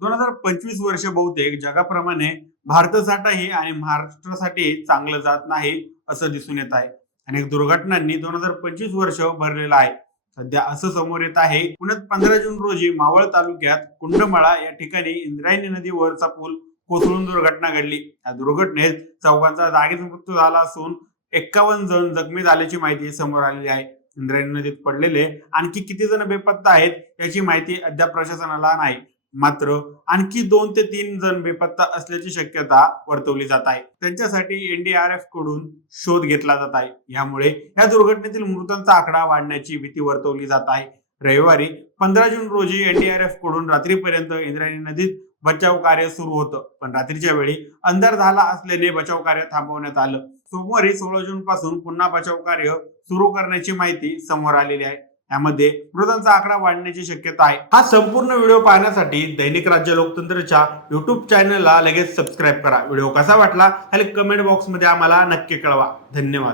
2025 वर्ष बहुतेक जगाप्रमाणे भारतासाठीही आणि महाराष्ट्रासाठी चांगलं जात नाही असं दिसून येत आहे. अनेक दुर्घटनांनी 2025 वर्ष भरलेलं आहे. सध्या असं समोर येत आहे, पुण्यात 15 जून रोजी मावळ तालुक्यात कुंडमळा या ठिकाणी इंद्रायणी नदीवरचा पूल कोसळून दुर्घटना घडली. या दुर्घटनेत चौघांचा जागीच मृत्यू झाला असून 51 जण जखमी झाल्याची माहिती समोर आलेली आहे. इंद्रायणी नदीत पडलेले आणखी किती जण बेपत्ता आहेत याची माहिती अद्याप प्रशासनाला नाही. मात्र आणखी 2 ते 3 जण बेपत्ता असल्याची शक्यता वर्तवली जात आहे. त्यांच्यासाठी एनडीआरएफ कडून शोध घेतला जात आहे. यामुळे या दुर्घटनेतील मृतांचा आकडा वाढण्याची भीती वर्तवली जात आहे. रविवारी 15 जून रोजी एनडीआरएफ कडून रात्रीपर्यंत इंद्रायणी नदीत बचाव कार्य सुरू होतं, पण रात्रीच्या वेळी अंधार झाला असल्याने बचाव कार्य थांबवण्यात आलं. सोमवारी 16 जून पासून पुन्हा बचाव कार्य सुरू करण्याची माहिती समोर आलेली आहे. यामध्ये मृतांचा आकडा वाढण्याची शक्यता आहे. हा संपूर्ण व्हिडिओ पाहण्यासाठी दैनिक राज्य लोकतंत्रच्या युट्यूब चॅनलला लगेच सबस्क्राईब करा. व्हिडिओ कसा वाटला खाली कमेंट बॉक्स मध्ये आम्हाला नक्की कळवा. धन्यवाद.